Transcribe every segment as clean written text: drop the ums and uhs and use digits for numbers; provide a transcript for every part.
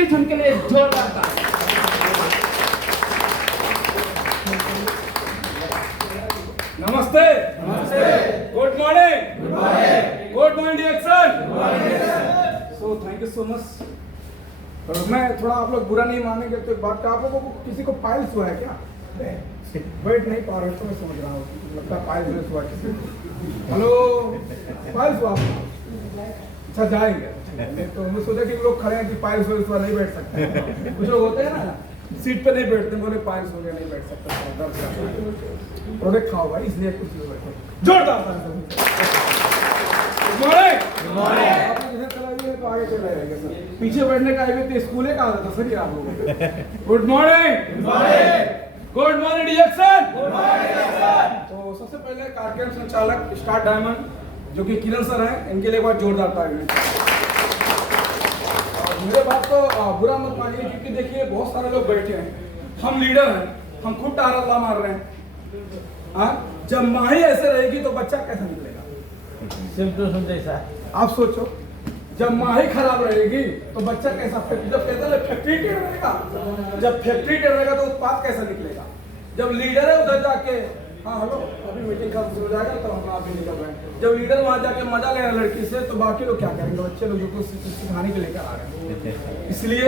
Please उनके लिए जोरदार ताली। नमस्ते। नमस्ते। Good morning. Good morning. Good morning DXN. Good morning. So thank you so much. मैं थोड़ा आप लोग बुरा नहीं मानेंगे तो एक बात का, आप लोगों को किसी को पाइल्स हुआ है क्या? वेट नहीं पा रहे तो मैं समझ रहा हूँ, लगता है पाइल्स हुआ किसी को। हेलो, पाइल्स हुआ आपको? अच्छा जाएंगे तो मैं सोचा कि लोग खड़े हैं कि पाइल्स हुआ नहीं बैठ सकते। कुछ लोग होते हैं ना सीट पे नहीं बैठते, बोले पाइल्स हो गया नहीं बैठ सकता। प्रोडक्ट खाओ भाई इसलिए कुछ लोग बैठे। जोरदार तो आगे चले जाएंगे सर। पीछे बैठने का आए थे स्कूल का आता था सर ये आप लोगों को। Good morning. Good morning. Good morning DXN. Good morning. तो सबसे पहले कार्यक्रम संचालक स्टार डायमंड जो कि किरण सर हैं, इनके लिए एक बार जोरदार ताली। मेरे बात को बुरा मत मानिए क्योंकि देखिए बहुत सारे लोग बैठे हैं, हम लीडर हैं, हम खुद टारा मार रहे हैं। हाँ, जब माही ऐसे रहेगी तो बच्चा कैसा निकलेगा? आप सोचो, जब माही खराब रहेगी तो बच्चा कैसा, जब कहते हैं फैक्ट्री टेढ़ रहेगा, जब फैक्ट्री टेढ़ रहेगा तो उत्पाद कैसा निकलेगा? जब लीडर है उधर जाके हाँ हेलो अभी मीटिंग खत्म हो जाएगा तो हम आप भी निकल रहे हैं, जब लीडर वहां जाके मजा ले रहा है लड़की से तो बाकी लोग क्या करेंगे? बच्चे लोगों को सिखाने के लेकर आ रहे हैं। इसलिए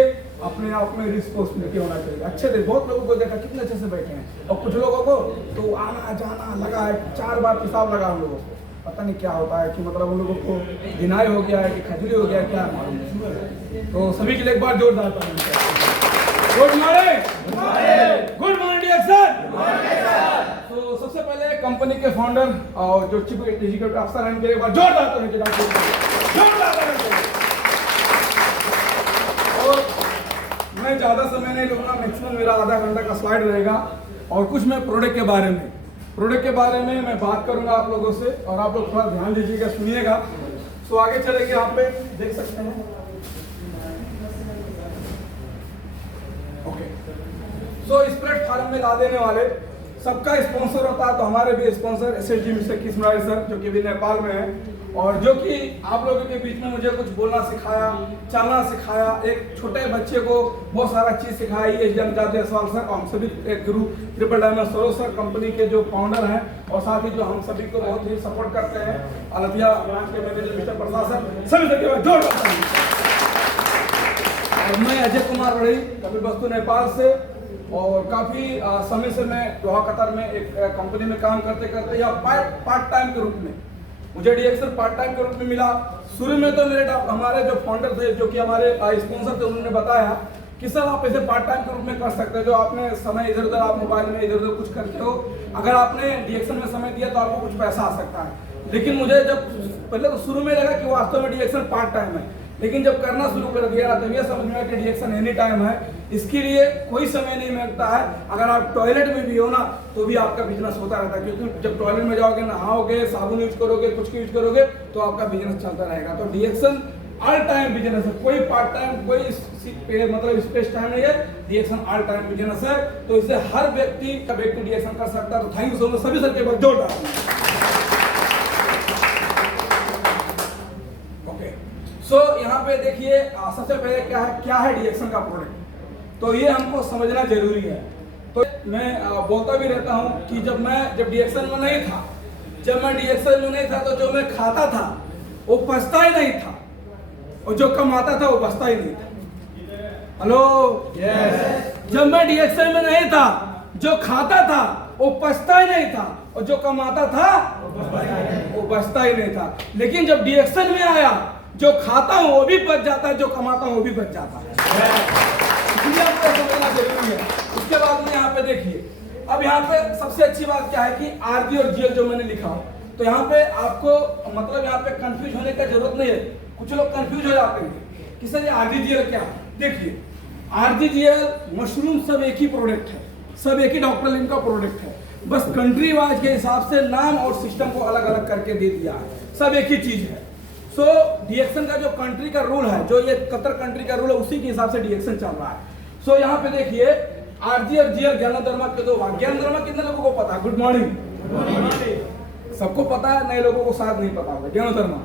अपने आप में रिस्पॉन्सिबिलिटी होना चाहिए। अच्छे थे, बहुत लोगों को देखा कितने अच्छे से बैठे हैं, और कुछ लोगों को तो आना जाना लगा है, 4 बार पेशाब लगा हम लोगों को, पता नहीं क्या होता है कि मतलब उन लोगों को गिनाई हो गया है कि खजली हो गया है, क्या मालूम। तो सभी के लिए एक बार जोरदार ताली। Good morning. Good morning DXN. तो सबसे पहले कंपनी के फाउंडर और जो चीफ एग्जीक्यूटिव अफसर हैं, इनके एक बार जोरदार ताली। और मैं ज्यादा समय नहीं लूंगा, मैक्सिमम मेरा आधा घंटा का स्लाइड रहेगा, और कुछ मैं प्रोडक्ट के बारे में मैं बात करूंगा आप लोगों से, और आप लोग थोड़ा ध्यान दीजिएगा, सुनिएगा। सो आगे चलेंगे, यहाँ पे देख सकते हैं। ओके, सो इस प्लेटफॉर्म में ला देने वाले सबका स्पॉन्सर होता है, तो हमारे भी स्पॉन्सर SSG मिस्टर किस्मराज सर जो कि अभी नेपाल में है, और जो कि आप लोगों के बीच में मुझे कुछ बोलना सिखाया, चलना सिखाया, एक छोटे बच्चे को बहुत सारा चीज़ सिखाया। ये जनजाति जायसवाल सर, और हम सभी गुरु triple diamond Saroj sir company के जो फाउंडर हैं, और साथ ही जो हम सभी को बहुत ही सपोर्ट करते हैं, अलथिया ब्रांच के मैनेजर मिस्टर प्रसाद सर, सभी सभी जोरदार। मैं अजय कुमार रही, कपिलवस्तु नेपाल से, और काफ़ी समय से मैं दोहा कतर में एक कंपनी में काम करते करते या पार्ट टाइम के रूप में मुझे डिएक्शन पार्ट टाइम के रूप में मिला। शुरू में तो मेरे हमारे जो फाउंडर थे, जो कि हमारे स्पॉन्सर थे, उन्होंने बताया कि सर आप इसे पार्ट टाइम के रूप में कर सकते हैं, जो आपने समय इधर उधर आप मोबाइल में इधर उधर कुछ करते हो, अगर आपने डिएक्शन में समय दिया तो आपको कुछ पैसा आ सकता है। लेकिन मुझे जब पहले तो शुरू में लगा कि वास्तव में डिएक्शन पार्ट टाइम है, लेकिन जब करना शुरू कर दिया ना तब यह समझ में आया कि डिएक्शन एनी टाइम है, इसके लिए कोई समय नहीं मिलता है। अगर आप टॉयलेट में भी हो ना तो भी आपका बिजनेस होता रहता है, क्योंकि जब टॉयलेट में जाओगे, नहाओगे, साबुन यूज करोगे, कुछ यूज करोगे तो आपका बिजनेस चलता रहेगा। तो डिएक्शन ऑल टाइम बिजनेस है, कोई पार्ट टाइम, कोई मतलब स्पेस टाइम नहीं है, डिएक्शन ऑल टाइम बिजनेस है। तो इसे हर व्यक्ति डिएक्शन कर सकता है। तो थैंक यू सो मच सभी सर के बाद जोरदार। सो यहाँ पे देखिए सबसे पहले क्या है डिएक्शन का प्रोडक्ट, तो ये हमको समझना जरूरी है। तो मैं बोलता भी रहता हूँ कि जब डिएक्शन में नहीं था, तो जो मैं खाता था वो पछता ही नहीं था, और जो कमाता था वो बचता ही नहीं था। Hello, yes. जब मैं डिएक्शन में नहीं था, जो खाता था वो पछता ही नहीं था, और जो कमाता था वो बचता ही नहीं था। लेकिन जब डिएक्शन में आया, जो खाता हूं वो भी बच जाता है, जो कमाता हूं वो भी बच जाता है, इसलिए आपको समझना जरूरी है। उसके बाद में यहाँ पे देखिए, अब यहाँ पे सबसे अच्छी बात क्या है कि आरजी और जीएल जो मैंने लिखा, तो यहाँ पे आपको मतलब यहाँ पे कंफ्यूज होने का जरूरत नहीं है। कुछ लोग कंफ्यूज हो जाते हैं कि सर ये आरजी जीएल क्या है। देखिए, आरजी जीएल मशरूम सब एक ही प्रोडक्ट है, सब एक ही डॉक्टर लिम का प्रोडक्ट है, बस कंट्री वाइज के हिसाब से नाम और सिस्टम को अलग अलग करके दे दिया है, सब एक ही चीज है। सो डिएक्शन का जो कंट्री का रूल है, जो ये कतर कंट्री का रूल है, उसी के हिसाब से डिएक्शन चल रहा है। सो यहाँ पे देखिए आरजी और जीएल ज्ञानोधर्मा के दो भाग। ज्ञानोधर्मा कितने लोगों को पता है? Good morning. सबको पता है, नए लोगों को शायद नहीं पता होगा ज्ञानोधर्मा।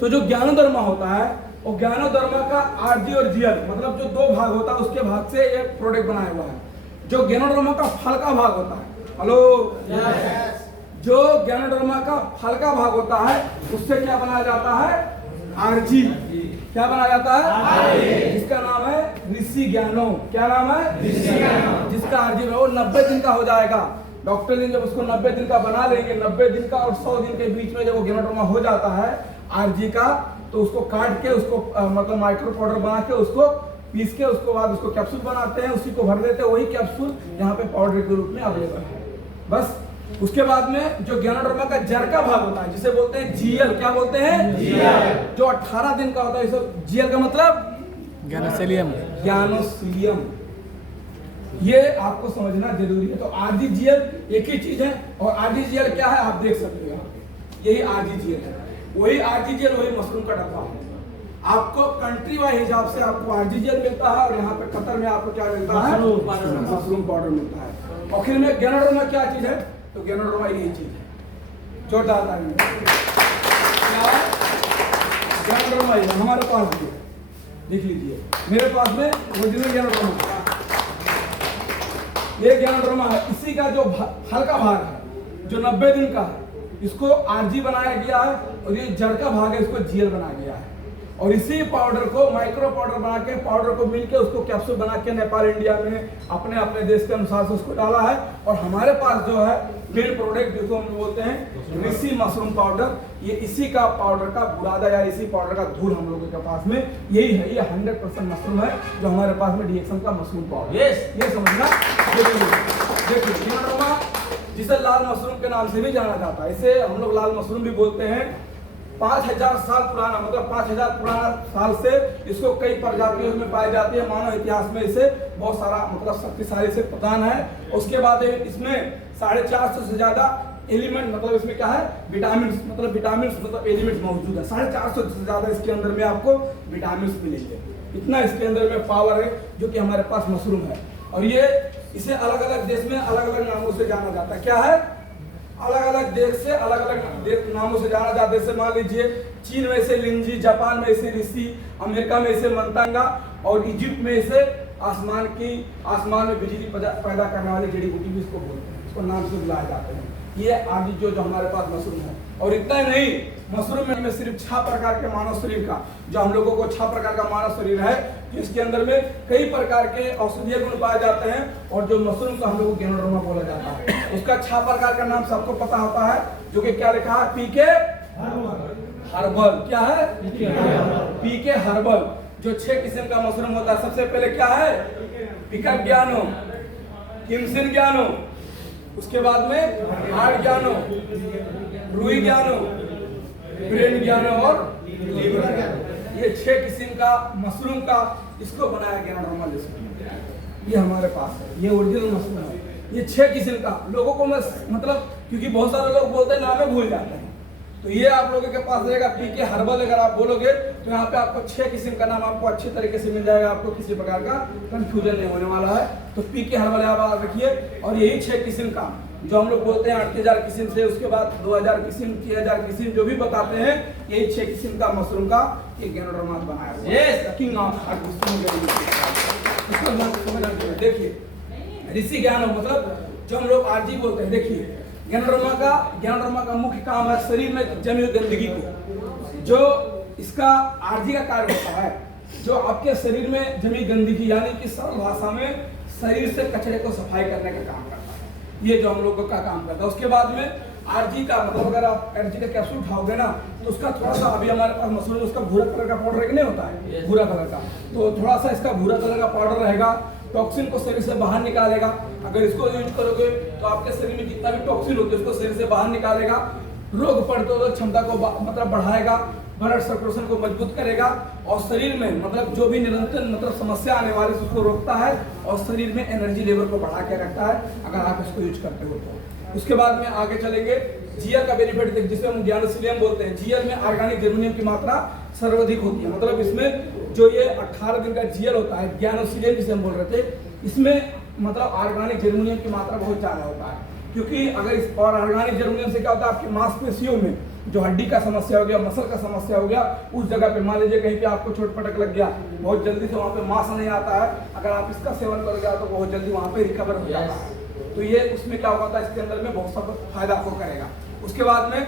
तो जो ज्ञानोधर्मा होता है और ज्ञानोडर्मा का आरजी और जीएल मतलब जो दो भाग होता है उसके भाग से ये प्रोडक्ट बनाया हुआ है। जो ज्ञानोडर्मा का फल का भाग होता है, हेलो, जो ज्ञानोडर्मा का फल का भाग होता है उससे क्या बनाया जाता है, आरजी। क्या बनाया जाता है, जिसका नाम है ऋषि ज्ञानो। क्या नाम है, ऋषि ज्ञानो। जिसका आरजी वो 90 दिन का हो जाएगा। डॉक्टर ने जब उसको 90 दिन का बना लेंगे, 90 दिन का और 100 दिन के बीच में जब वो ज्ञानोडर्मा हो जाता है आरजी का, तो उसको काट के उसको मतलब माइक्रो पाउडर बना के उसको पीस के उसको बाद उसको कैप्सूल बनाते हैं, उसी को भर देते हैं। वही कैप्सूल यहाँ पे पाउडर के रूप में अवेलेबल है। बस उसके बाद में जो ज्ञानोडर्मा का जड़ का भाग होता है जिसे बोलते हैं जीएल। क्या बोलते हैं, जीएल। जो 18 दिन का होता है। जीएल का मतलब ज्ञानोसिलियम। ज्ञानोसिलियम। ये आपको समझना जरूरी है। तो आरजीजीएल एक ही चीज है। और आरजीजीएल क्या है आप देख सकते हो, यही आरजीजीएल है। वही आरजीजीएल वही मशरूम का डब्बा है। आपको कंट्री वाइज हिसाब से आपको आरजीजीएल मिलता है और यहाँ पे कतर में आपको क्या मिलता है, मशरूम पाउडर मिलता है। आखिर में ज्ञानोडर्मा क्या चीज है, तो ज्ञानोडर्मा यही चीज है। जोरदार ताली। क्या है ज्ञानोडर्मा, हमारे पास भी देख लीजिए, मेरे पास में ओरिजिनल ज्ञानोडर्मा, ये ज्ञानोडर्मा है। इसी का जो फल का भाग है जो 90 दिन का है, इसको आरजी बनाया गया है और ये जड़ का भाग है, इसको जीएल बनाया गया है। और इसी पाउडर को माइक्रो पाउडर बना के पाउडर को मिल के उसको कैप्सूल बना के नेपाल इंडिया में अपने अपने देश के अनुसार से उसको डाला है। और हमारे पास जो है मेन प्रोडक्ट जिसको हम बोलते हैं ऋषि मशरूम पाउडर, ये इसी का पाउडर का बुरादा या इसी पाउडर का धूल हम लोगों के पास में यही है। ये 100% मशरूम है जो हमारे पास में डीएक्सन का मशरूम पाउडर। ये समझना देखिए, ज्ञानोडर्मा जिसे लाल मशरूम के नाम से भी जाना जाता है, इसे हम लोग लाल मशरूम भी बोलते हैं। 5000 साल पुराना, मतलब 5000 पुराना साल से इसको कई प्रजातियों में पाई जाती है। मानव इतिहास में इसे बहुत सारा मतलब शक्तिशाली से प्रदान है। उसके बाद इसमें 450 से ज्यादा एलिमेंट मतलब इसमें क्या है, विटामिन मतलब एलिमेंट्स मौजूद है। 450 से ज्यादा इसके अंदर में आपको विटामिन मिलेंगे। इतना इसके अंदर में पावर है जो कि हमारे पास मशरूम है। और ये इसे अलग अलग देश में अलग अलग नामों से जाना जाता है। क्या है, अलग अलग देश से अलग अलग नामों से जाना जाता है। जैसे मान लीजिए चीन में इसे लिंजी, जापान में इसे ऋषि, अमेरिका में इसे मंतांगा और इजिप्ट में इसे आसमान में बिजली पैदा करने वाली जड़ी बूटी भी इसको बोलते हैं, इसको नाम से बुलाए जाते हैं। ये आदि जो हमारे पास मशरूम है। और इतना ही नहीं, मशरूम में सिर्फ 6 प्रकार के मानव शरीर का, जो हम लोगों को 6 प्रकार का मानव शरीर है, इसके अंदर में कई प्रकार के औषधीय गुण पाए जाते हैं। और जो मशरूम का हम लोग को ज्ञानोडर्मा बोला जाता है, उसका 6 प्रकार का नाम सबको पता होता है, जो कि क्या लिखा है, पीके हर्बल। क्या है, पीके हर्बल। जो 6 किस्म का मशरूम होता है, सबसे पहले क्या है, पिका ज्ञानो, किमसिन ज्ञानो, उसके बाद में हार्ड ज्ञानो, रुई ज्ञानो, ब्रेन ज्ञानो और लीवर ज्ञानो। ये 6 किस्म का मशरूम का इसको बनाया ज्ञानोडर्मा जिसमें ये हमारे पास है। ये ओरिजिनल मशरूम है। ये 6 किस्म का लोगों को मैं मतलब, क्योंकि बहुत सारे लोग बोलते हैं नाम भूल जाते हैं, तो ये आप लोगों के पास रहेगा पीके हर्बल। अगर आप बोलोगे तो यहाँ पे आपको 6 किस्म का नाम आपको अच्छे तरीके से मिल जाएगा, आपको किसी प्रकार का कंफ्यूजन नहीं होने वाला है। तो पीके हर्बल आप रखिए। और यही 6 किस्म का जो हम लोग बोलते हैं 8000 किस्म से, उसके बाद 2000 किस्म, 3000 किस्म जो भी बताते हैं, यही 6 किस्म का मशरूम का ये ज्ञानोडर्मा बनाया हुआ है। किंग ऑफ देखिए ऋषि ज्ञानो मतलब जो हम लोग आरजी बोलते हैं। देखिए ज्ञानोडर्मा का मुख्य काम है शरीर में जमी हुई गंदगी को, जो इसका आरजी का कार्य होता है, जो आपके शरीर में जमी गंदगी यानी कि सरल भाषा में शरीर से कचरे को सफाई करने का काम करता है। ये जो हम लोगों का काम करता है। उसके बाद में आरजी का मतलब अगर आप आरजी का कैप्सूल उठाओगे ना, तो उसका थोड़ा सा, अभी हमारे पास मशरूम उसका भूरा कलर का पाउडर नहीं होता है, भूरा कलर का, तो थोड़ा सा इसका भूरा कलर का पाउडर रहेगा, टॉक्सिन को शरीर से बाहर निकालेगा। अगर इसको यूज करोगे तो आपके शरीर में जितना भी टॉक्सिन होते हैं उसको शरीर से बाहर निकालेगा, रोग प्रतिरोधक क्षमता को मतलब बढ़ाएगा, ब्लड सर्कुलेशन को मजबूत करेगा और शरीर में मतलब जो भी निरंतर मतलब समस्या आने वाली उसको रोकता है और शरीर में एनर्जी लेवल को बढ़ा के रखता है अगर आप इसको यूज करते हो तो। उसके बाद में आगे चलेंगे जीएल का बेनिफिट, जिसे हम ज्ञानोसिलियम बोलते हैं। जीएल में ऑर्गेनिक जर्मेनियम की मात्रा सर्वाधिक होती है। मतलब इसमें जो ये 18 दिन का जीएल होता है, ज्ञानोसिलियम जिसे हम बोल रहे थे, इसमें मतलब ऑर्गेनिक जर्मेनियम की मात्रा बहुत ज्यादा होता है। क्योंकि अगर इस और ऑर्गेनिक जर्मेनियम से क्या होता है, आपकी मांसपेशियों में जो हड्डी का समस्या हो गया, मसल का समस्या हो गया, उस जगह पे मान लीजिए कहीं पे आपको चोट पटक लग गया, बहुत जल्दी से वहाँ पे मांस नहीं आता है, अगर आप इसका सेवन कर गया तो बहुत जल्दी वहाँ पे रिकवर हो जाता है। तो ये उसमें क्या होता है, इसके अंदर में बहुत सा फायदा आपको करेगा। उसके बाद में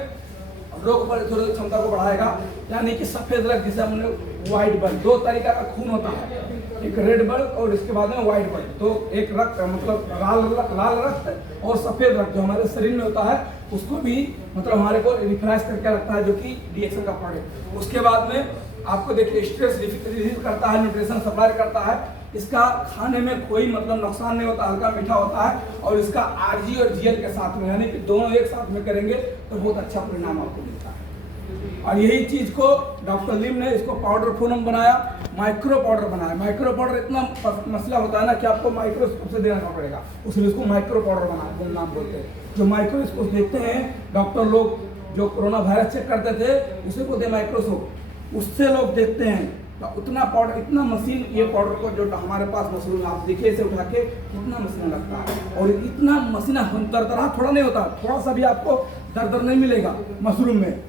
रोग प्रतिरोधक क्षमता को बढ़ाएगा, यानी कि सफेद रक्त जिसे हमने व्हाइट ब्लड, दो तरीका का खून होता है, एक रेड ब्लड और इसके बाद में व्हाइट ब्लड। तो एक रक्त मतलब लाल रक्त और सफेद रक्त जो हमारे शरीर में होता है उसको भी मतलब हमारे को रिफ्रेश करके रखता है, जो कि डीएक्सन का प्रोडक्ट। उसके बाद में आपको देखिए स्ट्रेस रिलीव करता है, न्यूट्रिशन सप्लाई करता है, इसका खाने में कोई मतलब नुकसान नहीं होता, हल्का मीठा होता है और इसका आरजी और जीएल के साथ में यानी कि दोनों एक साथ में करेंगे तो बहुत अच्छा परिणाम आपको मिलता है। और यही चीज को डॉक्टर लिम ने इसको पाउडर फॉर्म बनाया, माइक्रो पाउडर बनाया। माइक्रो पाउडर इतना मसला होता है ना कि आपको माइक्रोस्कोप से देखना पड़ेगा, उसमें इसको माइक्रो पाउडर बना नाम बोलते हैं। जो माइक्रोस्कोप देखते हैं डॉक्टर लोग, जो कोरोना वायरस चेक करते थे उसे बोलते हैं माइक्रोस्कोप, उससे लोग देखते हैं तो उतना पाउडर, इतना मशीन, ये पाउडर को जो हमारे पास मशरूम आप देखिए इसे उठा के कितना मशीन लगता है और इतना मशीन दरदरा थोड़ा नहीं होता, थोड़ा सा भी आपको दरदर नहीं मिलेगा मशरूम में,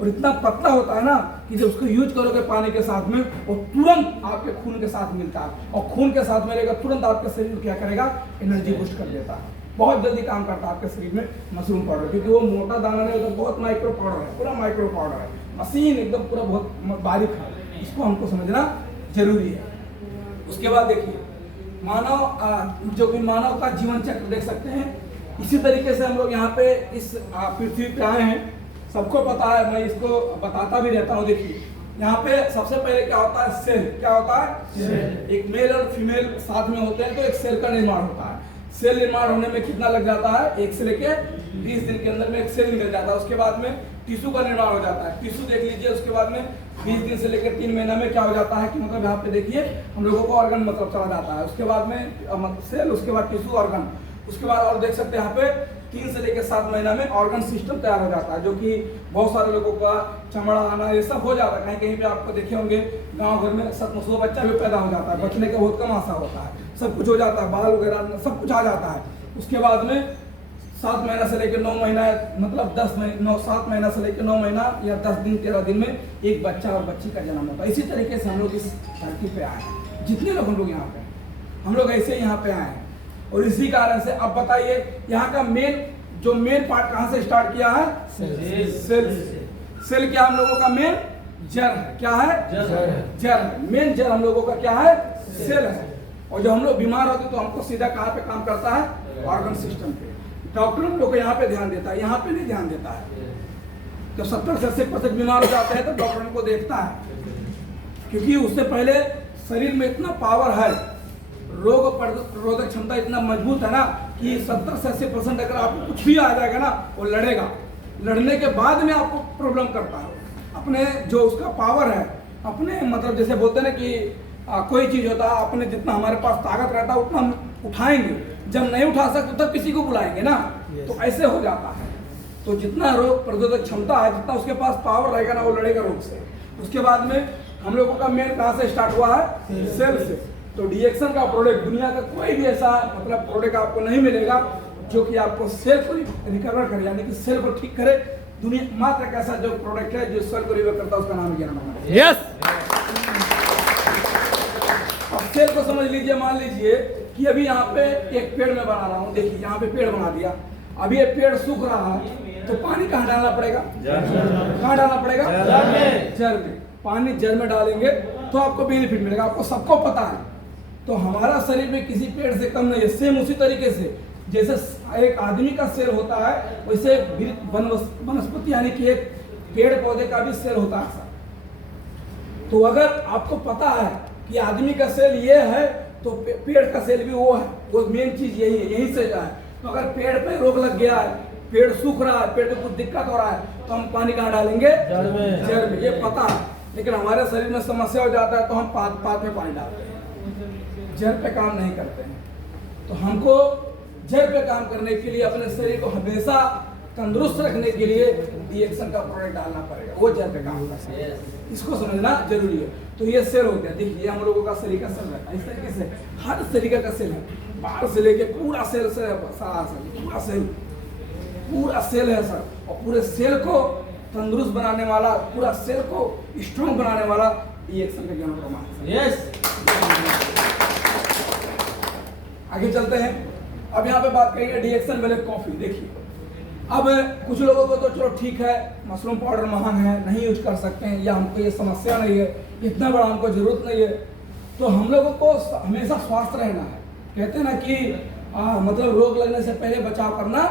और इतना पतला होता है ना कि जब उसको यूज करोगे पानी के साथ में वो तुरंत आपके खून के साथ मिलता है और खून के साथ मिलेगा तुरंत आपके शरीर क्या करेगा, एनर्जी बूस्ट कर देता है, बहुत जल्दी काम करता है आपके शरीर में मशरूम पाउडर, क्योंकि वो मोटा दाना नहीं होता, बहुत माइक्रो पाउडर है, पूरा माइक्रो पाउडर है, मशीन एकदम पूरा बहुत बारीक है, इसको हमको समझना जरूरी है। उसके बाद देखिए मानव, जो भी मानव का जीवन चक्र देख सकते हैं, इसी तरीके से हम लोग यहाँ पे इस पृथ्वी पे आए हैं, सबको पता है, मैं इसको बताता भी रहता हूँ। देखिए यहाँ पे सबसे पहले क्या होता है, सेल। क्या होता है, एक मेल और फीमेल साथ में होते हैं तो एक सेल का निर्माण होता है। सेल निर्माण होने में कितना लग जाता है, 1 से लेके 20 दिन के अंदर में एक सेल निकल जाता है। उसके बाद में टिश्यू का निर्माण हो जाता है, टिश्यू देख लीजिए। उसके बाद में 20 दिन से लेकर 3 महीना में क्या हो जाता है कि मतलब यहाँ पे देखिए हम लोगों को ऑर्गन मतलब चला जाता है। उसके बाद में सेल, उसके बाद टिश्यू, ऑर्गन, उसके बाद और देख सकते हैं यहाँ पे 3 से लेकर 7 महीना में ऑर्गन सिस्टम तैयार हो जाता है, जो कि बहुत सारे लोगों का चमड़ा आना ये सब हो जाता है। कहीं कहीं पे आपको देखे होंगे गांव घर में 700 बच्चा भी पैदा हो जाता है, बचने का बहुत कम आशा होता है, सब कुछ हो जाता है, बाल वगैरह सब कुछ आ जाता है। उसके बाद में 7 महीना से लेकर 9 महीना मतलब 7 महीना से लेकर 9 महीना या 10 दिन 13 दिन में एक बच्चा और बच्ची का जन्म होता है। इसी तरीके से हम लोग इस धरती पे आए हैं, जितने लोग हम लोग यहाँ पे, हम लोग ऐसे यहाँ पे आए हैं। और इसी कारण से अब बताइए यहाँ का मेन पार्ट कहाँ से स्टार्ट किया है, सेल। सेल क्या हम लोगों का मेन जड़ है, क्या है, जड़। मेन जड़ हम लोगों का क्या है, सेल है। और जब हम लोग बीमार होते तो हमको सीधा कहाँ पे काम करता है, ऑर्गन सिस्टम पे। डॉक्टर हम लोग को यहाँ पे ध्यान देता है, यहाँ पे नहीं ध्यान देता है। जब 70 से 80% बीमार हो जाते हैं तो डॉक्टर उनको देखता है, क्योंकि उससे पहले शरीर में इतना पावर है, रोग प्रतिरोधक क्षमता इतना मजबूत है ना कि 70 से 80% अगर आपको कुछ भी आ जाएगा ना वो लड़ेगा, लड़ने के बाद में आपको प्रॉब्लम करता है। अपने जो उसका पावर है, अपने मतलब जैसे बोलते हैं ना कि कोई चीज होता है, अपने जितना हमारे पास ताकत रहता है उतना हम उठाएंगे, जब नहीं उठा सकते तब किसी को बुलाएंगे ना, तो ऐसे हो जाता है। तो जितना रोग प्रतिरोधक क्षमता है, जितना उसके पास पावर रहेगा ना वो लड़ेगा रोग से। उसके बाद में हम लोगों का मेन कहाँ से स्टार्ट हुआ है, सेल से। तो डीएक्सन का प्रोडक्ट, दुनिया का कोई भी ऐसा मतलब प्रोडक्ट आपको नहीं मिलेगा जो कि आपको सेल को रिकवर करे, यानी कि सेल को ठीक करे। दुनिया मात्र एक ऐसा जो प्रोडक्ट है जो सेल को रिकवर करता है, उसका नाम है यस। अब सेल को समझ लीजिए, मान लीजिए कि अभी यहाँ पे एक पेड़ में बना रहा हूँ, देखिए यहाँ पे पेड़ बना दिया, अभी ये पेड़ सूख रहा है तो पानी कहाँ डालना पड़ेगा, कहाँ डालना पड़ेगा, जड़ में। पानी जड़ में डालेंगे तो आपको बेनिफिट मिलेगा, आपको सबको पता है। तो हमारा शरीर में किसी पेड़ से कम नहीं है। सेम उसी तरीके से जैसे एक आदमी का सेल होता है, वैसे वनस्पति यानी कि एक पेड़ पौधे का भी सेल होता है। तो अगर आपको पता है कि आदमी का सेल ये है तो पेड़ का सेल भी वो है, वो मेन चीज यही है, यही से है। तो अगर पेड़ पे रोग लग गया है, पेड़ सूख रहा है, पेड़ पे कुछ दिक्कत हो रहा है, तो हम पानी कहाँ डालेंगे, जड़ में। ये पता है, लेकिन हमारे शरीर में समस्या हो जाता है तो हम पात में पानी डालते हैं, जड़ पे काम नहीं करते हैं। तो हमको जड़ पे काम करने के लिए, अपने शरीर को हमेशा तंदुरुस्त रखने के लिए डीएक्सन का प्रोडक्ट डालना पड़ेगा, वो जड़ पे काम करता है। इसको समझना जरूरी है। तो ये सेल हो गया, देखिए हम लोगों का शरीर का सेल रहता है इस तरीके से, हर तरीके का सेल है, बाहर से लेके पूरा सेल से सारा सेल, पूरा सेल है सर। और पूरे सेल को तंदुरुस्त बनाने वाला, पूरा सेल को स्ट्रॉन्ग बनाने वाला डीएक्सन का गैनोड्रामा है। यस। आगे चलते हैं। अब यहाँ पे बात करेंगे डीएक्सन ब्लैक कॉफी। देखिए, अब कुछ लोगों को तो चलो ठीक है, मशरूम पाउडर महंग है, नहीं यूज कर सकते हैं, या हमको ये समस्या नहीं है, इतना बड़ा हमको जरूरत नहीं है, तो हम लोगों को हमेशा स्वस्थ रहना है। कहते हैं ना कि मतलब रोग लगने से पहले बचाव करना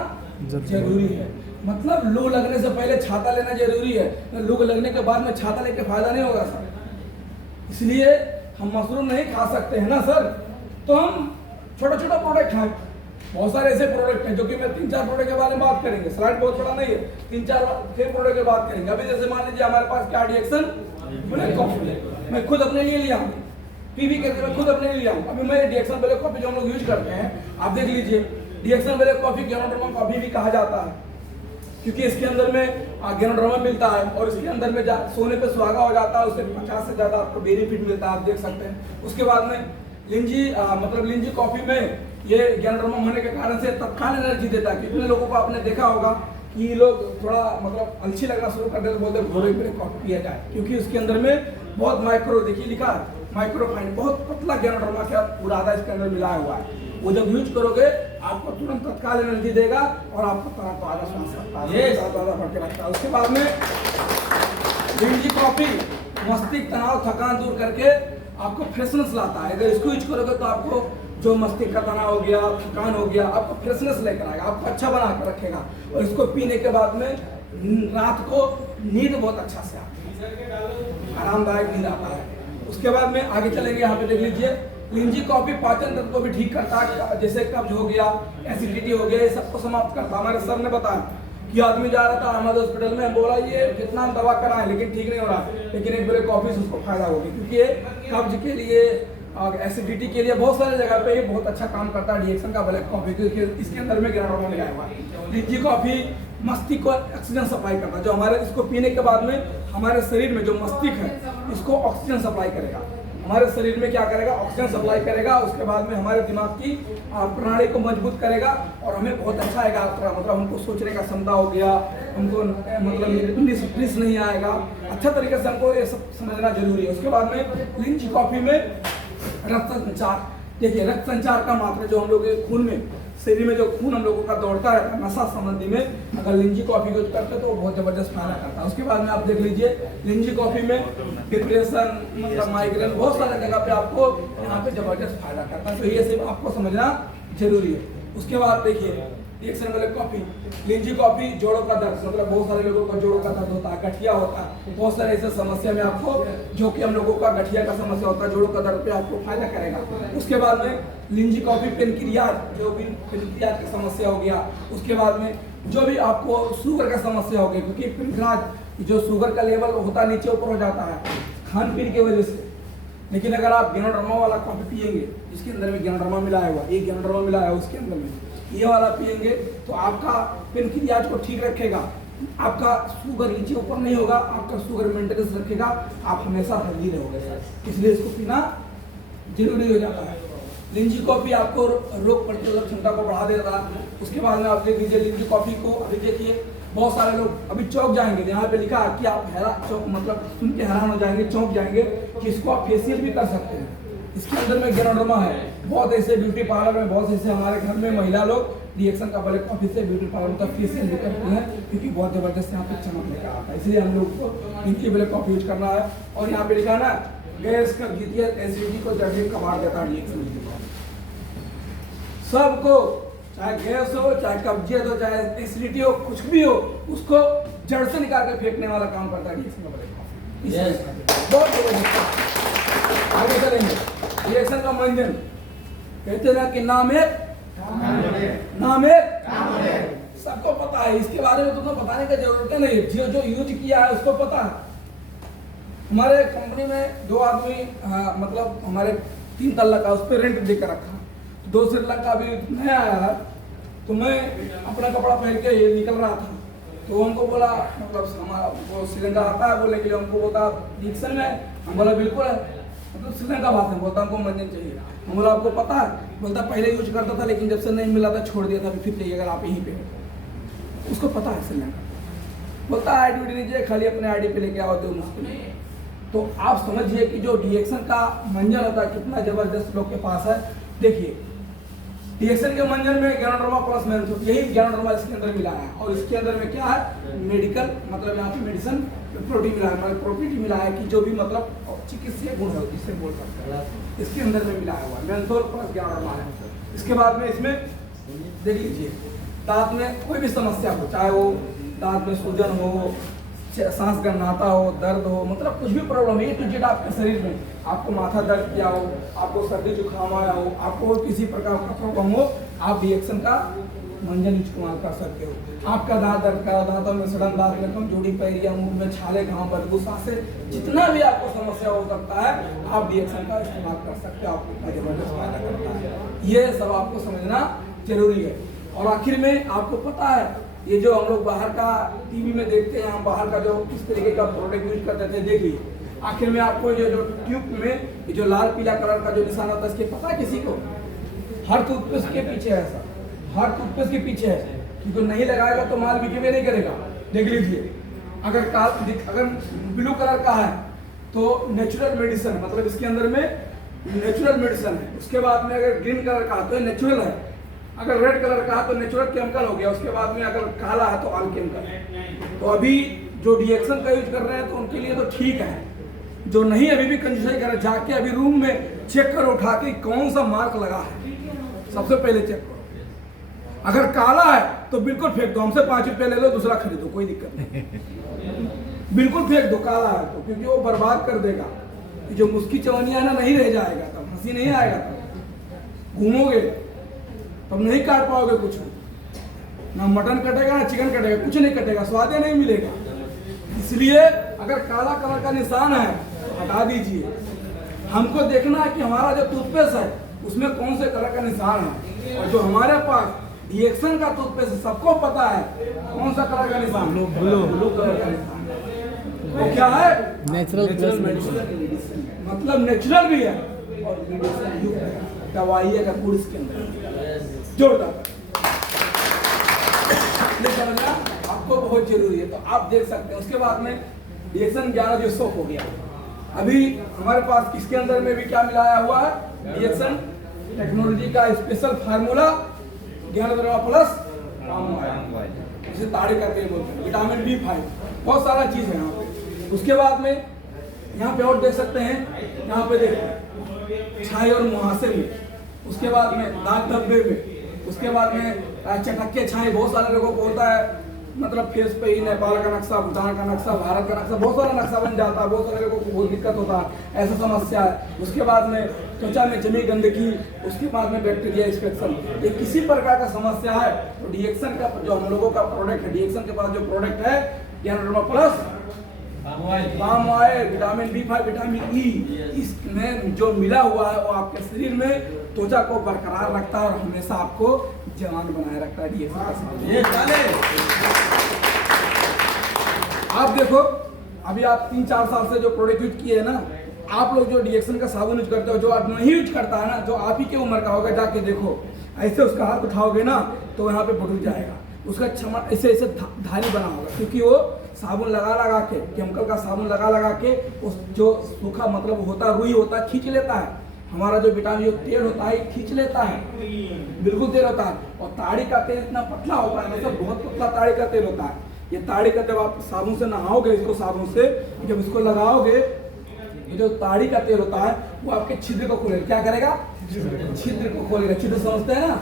जरूरी है। मतलब लू लगने से पहले छाता लेना जरूरी है, लू लगने के बाद में छाता लेके फायदा नहीं होगा सर। इसलिए हम मशरूम नहीं खा सकते हैं ना सर, तो हम छोटा छोटा प्रोडक्ट खाएं। बहुत सारे ऐसे प्रोडक्ट हैं जो कि मैं 3-4 प्रोडक्ट के बारे में बात करेंगे, स्लाइड बहुत बड़ा नहीं है, 3-4 प्रोडक्ट की बात करेंगे। अभी जैसे मान लीजिए हमारे पास क्या डीएक्सन ब्लैक कॉफी, मैं खुद अपने लिए लिया हूँ, पीवी करके मैं खुद अपने लिए लिया हूँ। अभी मैं डीएक्सन ब्लैक कॉफी जो हम लोग यूज करते हैं, आप देख लीजिए, डीएक्सन ब्लैक कॉफी गैनोड्रामा कॉफी भी कहा जाता है, क्योंकि इसके अंदर में गैनोड्रामा मिलता है और इसके अंदर में सोने पे सुहागा हो जाता है, उससे 50 से ज्यादा आपको बेनिफिट मिलता है, आप देख सकते हैं। उसके बाद में लिंजी मतलब लिंजी कॉफी में ये गैनोड्रामा होने के कारण से तत्काल एनर्जी देता है। कितने लोगों को आपने देखा होगा कि लोग थोड़ा मतलब अलसी लगना शुरू कर देते, बोलते घोड़े पे कॉफी पिया जाए, क्योंकि उसके अंदर में बहुत माइक्रो, देखिए लिखा है माइक्रोफाइन, बहुत पतला गैनोड्रामा का पूरा आधा इसके अंदर मिलाया हुआ है। वो जब यूज करोगे आपको तुरंत तत्काल एनर्जी देगा और आपको ताजा सांस बढ़ के रखता है। उसके बाद में लिंजी कॉफी मस्तिष्क तनाव थकान दूर करके आपको फ्रेशनेस लाता है। अगर इसको यूज करोगे तो आपको जो मस्तिष्क का तनाव हो गया, थकान हो गया, आपको फ्रेशनेस लेकर आएगा, आपको अच्छा बना कर रखेगा। और इसको पीने के बाद में रात को नींद बहुत अच्छा से आती है, आरामदायक नींद आता है। उसके बाद में आगे चलेंगे, यहाँ पे देख लीजिए, लिंजी कॉफी पाचन तंत्र को भी ठीक करता है, जैसे कब्ज हो गया, एसिडिटी हो गया, ये सबको समाप्त करता है। हमारे सर ने बताया कि आदमी जा रहा था अहमद हॉस्पिटल में, बोला ये कितना दवा कराएं लेकिन ठीक नहीं हो रहा, लेकिन एक ब्लैक कॉफी से उसको फायदा हो गया, क्योंकि ये कब्ज के लिए, एसिडिटी के लिए, बहुत सारे जगह पे ये बहुत अच्छा काम करता है डीएक्सन का ब्लैक कॉफी, क्योंकि इसके अंदर में गैनोड्रामा लगाया हुआ है। लिंजी कॉफी मस्तिष्क को ऑक्सीजन सप्लाई करता है, जो हमारे इसको पीने के बाद में हमारे शरीर में जो मस्तिष्क है इसको ऑक्सीजन सप्लाई करेगा, हमारे शरीर में क्या करेगा, ऑक्सीजन सप्लाई करेगा। उसके बाद में हमारे दिमाग की प्रणाली को मजबूत करेगा और हमें बहुत अच्छा आएगा, मतलब हमको सोचने का क्षमता हो गया, हमको मतलब स्ट्रेस नहीं आएगा, अच्छा तरीके से हमको ये सब समझना जरूरी है। उसके बाद में लिंजी कॉफी में रक्त संचार, देखिए रक्त संचार का मात्रा जो हम लोग के खून में, शरीर में जो खून हम लोगों का दौड़ता है नशा संबंधी में, अगर लिंजी कॉफी यूज करते हैं तो बहुत जबरदस्त फायदा करता है। उसके बाद में आप देख लीजिए, लिंजी कॉफी में डिप्रेशन, मतलब माइग्रेन, बहुत सारे जगह पे आपको यहाँ पे जबरदस्त फायदा करता है, तो ये सब आपको समझना जरूरी है। उसके बाद देखिए डीएक्सन ब्लैक कॉफी, लिंजी कॉफी जोड़ों का दर्द, मतलब बहुत सारे लोगों को जोड़ों का दर्द होता है, गठिया होता है, बहुत सारे ऐसे समस्या में आपको, जो कि हम लोगों का गठिया का समस्या होता है, जोड़ों का दर्द पे आपको फायदा करेगा। उसके बाद में लिंजी कॉफी पेनक्रियाज, जो भी पेनक्रियाज की समस्या हो गया, उसके बाद में जो भी आपको शुगर का समस्या हो गया, क्योंकि पेनक्रियाज जो शुगर का लेवल होता है नीचे ऊपर हो जाता है खान पीन की वजह से, लेकिन अगर आप गैनोड्रामा वाला कॉफी पियेंगे, जिसके अंदर में गैनोड्रामा मिलाया हुआ, एक गैनोड्रामा मिलाया है उसके अंदर में, ये वाला पियेंगे तो आपका पेनक्रियाज को ठीक रखेगा, आपका शुगर नीचे ऊपर नहीं होगा, आपका शुगर मेंटेनेंस रखेगा, आप हमेशा हेल्दी रहोगे सर, इसलिए इसको पीना जरूरी हो जाता है। लिंजी कॉफी आपको रोग प्रतिरोधक क्षमता को बढ़ा देता है। उसके बाद में आप देख लीजिए लिंजी कॉफी को, अभी देखिए बहुत सारे लोग अभी चौंक जाएंगे, यहाँ पे लिखा है कि आप हैरान चौंक, मतलब सुन के हैरान हो जाएंगे, चौंक जाएंगे कि इसको आप फेशियल भी कर सकते हैं, इसके अंदर में गैनोड्रामा है। बहुत ऐसे ब्यूटी पार्लर में, बहुत ऐसे हमारे घर में महिला लोग डीएक्सन का ब्लैक कॉफी से ब्यूटी पार्लर का फेशियल भी करते हैं, क्योंकि बहुत जबरदस्त यहाँ पे चमक लेकर आता है, इसलिए हम लोग को इनकी ब्लैक कॉफी यूज करना है। और यहाँ पे लिखा ना, गैस का द्वितीय एसिडिटी को जड़ से कबाड़ देता है डीएक्सन। सबको, चाहे गैस हो, चाहे कब्जियत हो, चाहे एसिडिटी हो, कुछ भी हो, उसको जड़ से निकाल के फेंकने वाला काम करता है डीएक्सन का ब्लैक कॉफी। बहुत जबरदस्त। आगे चलेंगे, डीएक्सन का मंजन कहते हैं कि नाम एक सबको पता है, इसके बारे में तुम्हें बताने की जरूरत नहीं है, जो यूज किया है उसको पता है। हमारे कंपनी में 2 आदमी मतलब हमारे 3 तल्ला का उस पर रेंट देकर रखा, 2 तल्ला का अभी नया आया है, तो मैं अपना कपड़ा पहन के निकल रहा था, तो हमको बोला, मतलब हमारा वो श्रीलंका आता है बोलने के लिए, हमको बोलता डीएक्सन में, हम बोला बिल्कुल है, मतलब श्रीलंका बात है, बोलता हमको मंजन चाहिए, हम बोला आपको पता है, बोलता पहले यूज करता था लेकिन जब से नहीं मिला था छोड़ दिया था, फिर चाहिए अगर आप यहीं पे, उसको पता है श्रीलंका, बोलता है आईडी दीजिए, खाली अपने आईडी पे लेके आओ, दो मुश्किल नहीं है। तो आप समझिए कि जो डीएक्सन का मंजन होता है कितना जबरदस्त लोग के पास है। देखिए डीएक्सन के मंजन में ज्ञानोडर्मा प्लस मेंथोल, यही ज्ञानोडर्मा इसके अंदर मिला है, और इसके अंदर में क्या है मेडिकल मतलब यहाँ पे मेडिसिन प्रोटीन मिला है, मतलब प्रॉपर्टी मिला है कि जो भी मतलब चिकित्सीय गुण है जिससे बोल सकते हैं, इसके अंदर में मिला हुआ मेंथोल प्लस ज्ञानोडर्मा है। इसके बाद में इसमें देख लीजिए दांत में कोई भी समस्या हो, चाहे वो दांत में सूजन हो, सांस गन्नाता हो, दर्द हो, मतलब कुछ भी प्रॉब्लम है टू जेड आपके शरीर में, आपको माथा दर्द किया हो, आपको सर्दी जुकाम आया हो, आपको किसी प्रकार का प्रॉब्लम हो, आप डीएक्सन का मंजन इस्तेमाल कर सकते हो। आपका दांत दर्द का, दांतों में सड़न, दांत में कमजोरी, पैरिया, मुंह में छाले, घाव, बदबू, सांसें, जितना भी आपको समस्या हो सकता है आप डीएक्सन का इस्तेमाल कर सकते हो। आपको इतना जबरदस्त फायदा करता है, ये सब आपको समझना जरूरी है। और आखिर में आपको पता है ये जो हम लोग बाहर का टीवी में देखते हैं, हम बाहर का जो इस तरीके का प्रोडक्ट यूज करते थे, देखिए आखिर में आपको जो ट्यूब में ये जो लाल पीला कलर का जो निशान होता है, इसके पता है किसी को? हर टूथपेस्ट के पीछे है ऐसा, हर टूथपेस्ट के पीछे है, क्योंकि नहीं लगाएगा तो माल बिके नहीं करेगा। देख लीजिए अगर ब्लू कलर का है तो नेचुरल मेडिसिन, मतलब इसके अंदर में नेचुरल मेडिसिन है। उसके बाद में अगर ग्रीन कलर का है तो नेचुरल है, अगर रेड कलर का है तो नेचुरल केमिकल हो गया। उसके बाद में अगर काला है तो ऑल केमिकल। तो अभी जो डीएक्सन का यूज कर रहे हैं तो उनके लिए तो ठीक है, जो नहीं अभी भी कंजूसाई कर रहे जाके अभी रूम में चेक करो उठा के कौन सा मार्क लगा है, सबसे पहले चेक करो। अगर काला है तो बिल्कुल फेंक दो, हमसे 5 रुपये ले लो, दूसरा खरीदो, कोई दिक्कत नहीं, बिल्कुल फेंक दो काला है तो, क्योंकि वो बर्बाद कर देगा। जो मुस्की चवनिया है ना नहीं रह जाएगा, तब हंसी नहीं आएगा, तब घूमोगे तब नहीं काट पाओगे कुछ, ना मटन कटेगा ना चिकन कटेगा, कुछ नहीं कटेगा, स्वाद नहीं मिलेगा। इसलिए अगर काला कलर का निशान है तो हटा दीजिए। हमको देखना है कि हमारा जो टूथपेस्ट है उसमें कौन से कलर का निशान है, और जो हमारे पास डीएक्सन का टूथपेस्ट सबको पता है कौन सा कलर का निशान, ब्लू कलर का निशान। तो क्या है नेचुरल मेडिसिन, मतलब नेचुरल भी है और मेडिसिन युक्त है, दवाई का गुण इसके अंदर जोरदार समझना आपको बहुत जरूरी है। तो आप देख सकते हैं। उसके बाद में डीएक्सन 11 जो सोप हो गया, अभी हमारे पास इसके अंदर में भी क्या मिलाया हुआ है, डीएक्सन टेक्नोलॉजी का special formula ganoderma plus palm oil, जिसे ताड़ी करके बोलते हैं, विटामिन B5, बहुत सारा चीज है यहाँ पे। उसके बाद में यहाँ पे और देख सकते हैं, यहाँ पे देखिए छाई और मुहासे में, उसके बाद में दांत धब्बे में, उसके बाद में चटक्के छाई, बहुत सारे लोगों को होता है, मतलब फेस पे ही नेपाल का नक्शा, भूटान का नक्शा, भारत का नक्शा, बहुत सारा नक्शा बन जाता है, बहुत सारे लोगों को बहुत दिक्कत होता है, ऐसा समस्या है। उसके बाद में त्वचा में जमी गंदगी, उसके बाद में बैक्टीरिया इंफेक्शन, ये किसी प्रकार का समस्या है तो डीएक्सन का जो हम लोगों का प्रोडक्ट है, डीएक्सन के पास जो प्रोडक्ट है ganoderma plus palm oil, vitamin B5, vitamin E, इसमें जो मिला हुआ है वो आपके शरीर में त्वचा को बरकरार रखता है और हमेशा आपको जवान बनाए रखता है। आप देखो अभी आप 3-4 साल से जो प्रोडक्ट यूज किए हैं ना, आप लोग जो डीएक्सन का साबुन यूज करते हो, जो आप नहीं यूज करता है ना, जो आप ही की उम्र का होगा, जाके देखो, ऐसे उसका हाथ उठाओगे ना तो यहाँ पे बुढ़ जाएगा, उसका क्षमा ऐसे ऐसे धारी बना होगा, क्योंकि वो साबुन लगा के, केमिकल का साबुन लगा के उस जो सूखा मतलब होता है, रुई होता है, खींच लेता है। हमारा जो विटामिन जो तेल होता है खींच लेता है, बिल्कुल तेल होता है। और ताड़ी का तेल इतना पतला होता है, मतलब बहुत पतला ताड़ी का तेल होता है। ये ताड़ी का, जब आप साबुन से नहाओगे, इसको साबुन से जब इसको लगाओगे, ये जो ताड़ी का तेल होता है वो आपके छिद्र को खोलेगा। क्या करेगा? छिद्र को खोलेगा। छिद्र समझते हैं ना,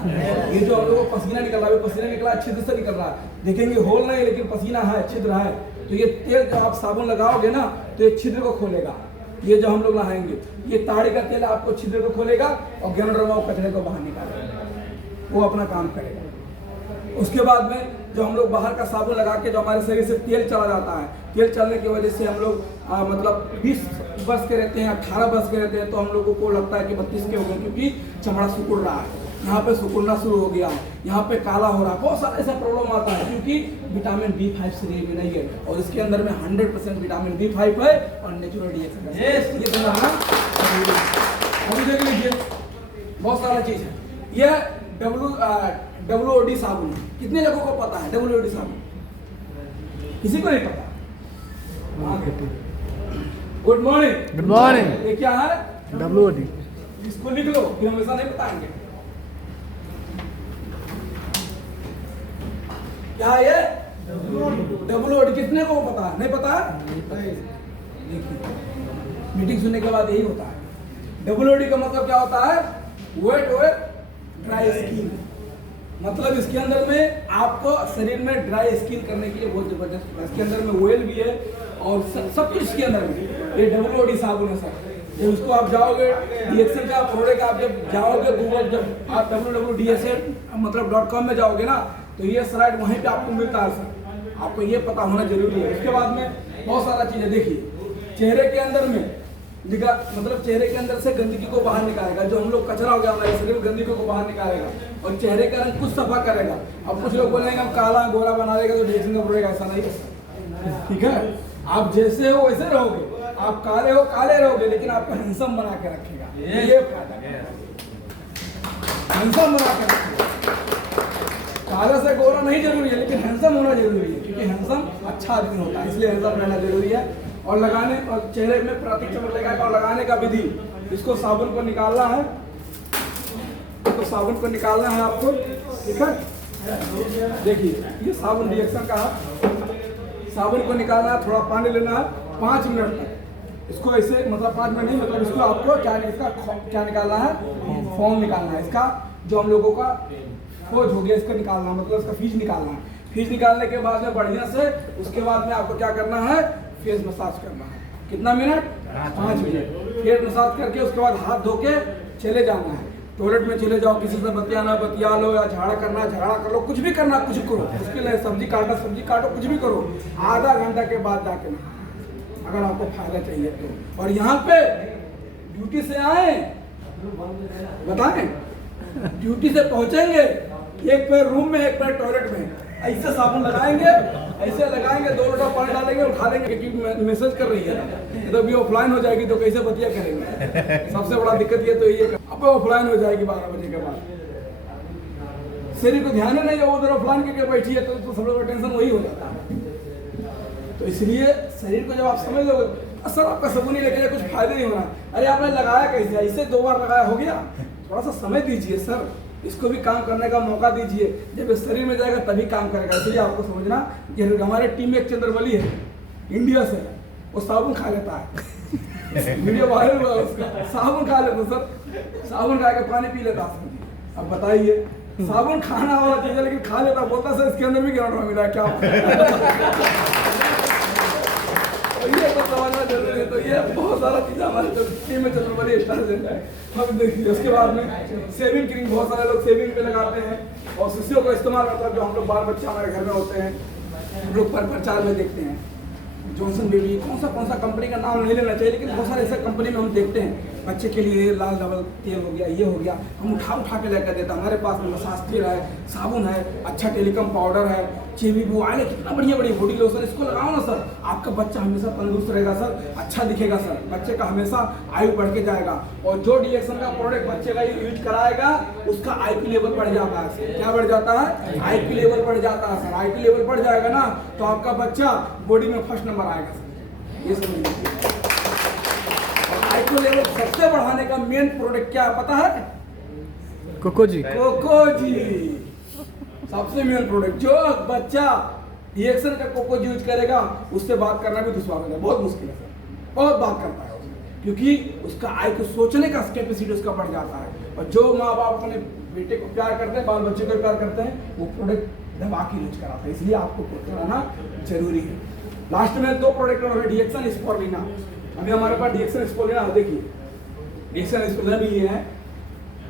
ये जो हम लोगों को पसीना निकल रहा है, पसीना निकला छिद्र से निकल रहा है, देखेंगे होल नहीं लेकिन पसीना है, छिद्र है। तो ये तेल जो आप साबुन लगाओगे ना तो ये छिद्र को खोलेगा। ये जो हम लोग नहाएंगे, ये ताड़ी का तेल आपको छिद्र को खोलेगा और ज्ञानोडर्मा कचरे को बाहर निकालेगा, वो अपना काम करेगा। उसके बाद में जो हम लोग बाहर का साबुन लगा के जो हमारे शरीर से तेल चला जाता है, तेल चलने की वजह से हम लोग मतलब 20 वर्ष के रहते हैं, 18 वर्ष के रहते हैं, तो हम लोगों को लगता है कि 32 के हो गए, क्योंकि चमड़ा सिकुड़ रहा है, यहाँ पे सिकुड़ना शुरू हो गया है, यहाँ पे काला हो रहा है, बहुत सारा ऐसा प्रॉब्लम आता है, क्योंकि विटामिन B5 शरीर में नहीं है और इसके अंदर में 100% विटामिन B5 है और नेचुरल डीएक्सन है। ये बनाना अभी देख लीजिए, बहुत सारा चीज है। यह WOD साबुन, कितने लोगों को पता है WOD साबुन? किसी को नहीं पता। Good morning. Good morning. ये क्या है? WOD। इसको लिख लो, फिर हमेशा नहीं बताएंगे क्या है ये? WOD। कितने को पता है? नहीं पता है? देखिए, मीटिंग सुनने के बाद यही होता है। WOD का मतलब क्या होता है? Wet dry skin. मतलब इसके अंदर में आपको शरीर में ड्राई स्किन करने के लिए बहुत जबरदस्त, इसके अंदर में ऑयल भी है और सब कुछ इसके अंदर में। ये WOD साबुन है सर। जब उसको आप जाओगे डीएक्सन का प्रोडक्ट, आप जब जाओगे गूगल, जब आप www.dsn मतलब .com में जाओगे ना, तो ये साइट वहीं पे आपको मिलता है सर। आपको ये पता होना जरूरी है। उसके बाद में बहुत सारा चीजें देखिए, चेहरे के अंदर में मतलब चेहरे के अंदर से गंदगी को बाहर निकालेगा। जो हम लोग कचरा हो गया हमारे शरीर में, गंदगी को बाहर निकालेगा और चेहरे का रंग कुछ सफा करेगा। अब कुछ लोग बोलेंगे हम काला गोरा बना देगा तो डीएक्सन का प्रोडक्ट, ऐसा नहीं है, ठीक है? आप जैसे हो वैसे रहोगे, आप काले हो काले रहोगे, लेकिन आपको हैंडसम बना के रखेगा। ये फायदा है, हैंडसम बना के रखेगा। काले से गोरा नहीं जरूरी है, लेकिन हैंडसम होना जरूरी है, क्योंकि हैंडसम अच्छा आदमी होता है, इसलिए हैंडसम रहना जरूरी है। और लगाने और चेहरे में प्राकृतिक चमक लगाएगा। और लगाने का विधि, इसको साबुन को निकालना है, तो साबुन को निकालना है आपको, ठीक है? देखिए, ये साबुन डीएक्सन का है। साबुन को निकालना है, थोड़ा पानी लेना है, 5 मिनट तक इसको ऐसे, मतलब 5 मिनट नहीं, मतलब इसको आपको क्या निकालना है? फोम निकालना है। इसका जो हम लोगों का खोज हो गया, इसका निकालना, मतलब इसका फीस निकालना है। फीस निकालने के बाद में बढ़िया से, उसके बाद में आपको क्या करना है? फेस मसाज करना है। कितना मिनट? 5 मिनट। फेस मसाज करके उसके बाद हाथ धो के चले जाना है। टॉयलेट में चले जाओ, किसी से बतिया लो, या झाड़ा करना झगड़ा कर लो, कुछ भी करना, कुछ करो। उसके लिए सब्जी काटो, कुछ भी करो। आधा घंटा के बाद जाके नहाना, अगर आपको फायदा चाहिए तो। और यहाँ पे ड्यूटी से आए, बताएं, ड्यूटी से पहुंचेंगे, एक पैर रूम में, एक पैर टॉयलेट में, ऐसे साबुन लगाएंगे, ऐसे लगाएंगे, 2 लोटा पानी डालेंगे, उठा लेंगे, क्योंकि मैसेज कर रही है तो भी ऑफलाइन हो जाएगी, तो कैसे बतिया करेंगे? सबसे बड़ा दिक्कत ये तो ये, अब ऑफलाइन हो जाएगी 12 बजे के बाद। शरीर को ध्यान ही नहीं है, वो उधर ऑफलाइन करके बैठी है, तो सब लोगों का टेंशन वही हो जाता है। तो इसलिए शरीर को जब आप समझ लोगे, सर आपका साबुन ही लेके कुछ फायदा नहीं हो रहा, अरे आपने लगाया कैसे? ऐसे 2 बार लगाया हो गया, थोड़ा सा समय दीजिए सर, इसको भी काम करने का मौका दीजिए। जब इस शरीर में जाएगा तभी काम करेगा। इसलिए आपको समझना कि हमारे टीम में एक चंद्रबली है, इंडिया से, वो साबुन खा लेता है। वीडियो वायरल हुआ उसका, साबुन खा लेता सर, साबुन खा के पानी पी लेता। अब बताइए, साबुन खाना वाला चीज है, लेकिन खा लेता, बोलता सर इसके अंदर भी ग्राउंड मिला क्या? तो ये तो समझना जरूरी है। तो ये बहुत सारा चीज़ हमारे टीम में चंद्रबली स्टार देता है। अब देखिए, उसके बाद में सेविंग क्रीम, बहुत सारे लोग सेविंग पे लगाते हैं, और शिष्यों का इस्तेमाल, मतलब जो हम लोग बाल बच्चे हमारे घर में होते हैं, हम लोग प्रचार में देखते हैं, जॉनसन बेबी, कौन सा कंपनी का नाम नहीं लेना चाहिए, लेकिन बहुत सारे ऐसे कंपनी में हम देखते हैं, बच्चे के लिए लाल डबल तेल हो गया, ये हो गया, हम उठा के लेकर देता। हमारे पास में मसाज तेल है, साबुन है, अच्छा टेलीकॉम पाउडर है, चीवी वो आए, कितना बढ़िया बॉडी लोशन, इसको लगाओ ना सर, आपका बच्चा हमेशा तंदुरुस्त रहेगा सर, अच्छा दिखेगा सर, बच्चे का हमेशा आयु बढ़ के जाएगा। और जो डीएक्सन का प्रोडक्ट बच्चे का यूज कराएगा, उसका आईपी लेवल बढ़ जाता है सर। क्या बढ़ जाता है? आईपी लेवल बढ़ जाता है सर। आईपी लेवल बढ़ जाएगा ना, तो आपका बच्चा बॉडी में फर्स्ट नंबर आएगा सर, ये समझिए। आईक्यू लेवल सबसे बढ़ाने का मेन प्रोडक्ट क्या पता है? कोकोजी। सबसे मेन प्रोडक्ट। जो बच्चा डीएक्सन का कोकोजी यूज करेगा, उससे बात करना भी दुश्वार होगा, बहुत मुश्किल है सर, बहुत बात करता है, क्योंकि उसका आईक्यू सोचने का कैपेसिटी उसका बढ़ जाता है। और जो माँ बाप अपने बेटे को प्यार करते हैं, बाल बच्चे को प्यार करते हैं, वो प्रोडक्ट दबा के यूज कराते हैं, इसलिए आपको कराना जरूरी है। लास्ट में 2 प्रोडक्ट और डीएक्सन स्पोरुलिना। अभी हमारे पास डीएक्सन स्पोरुलिना है, देखिए डीएक्सन स्पोरुलिना भी ये है,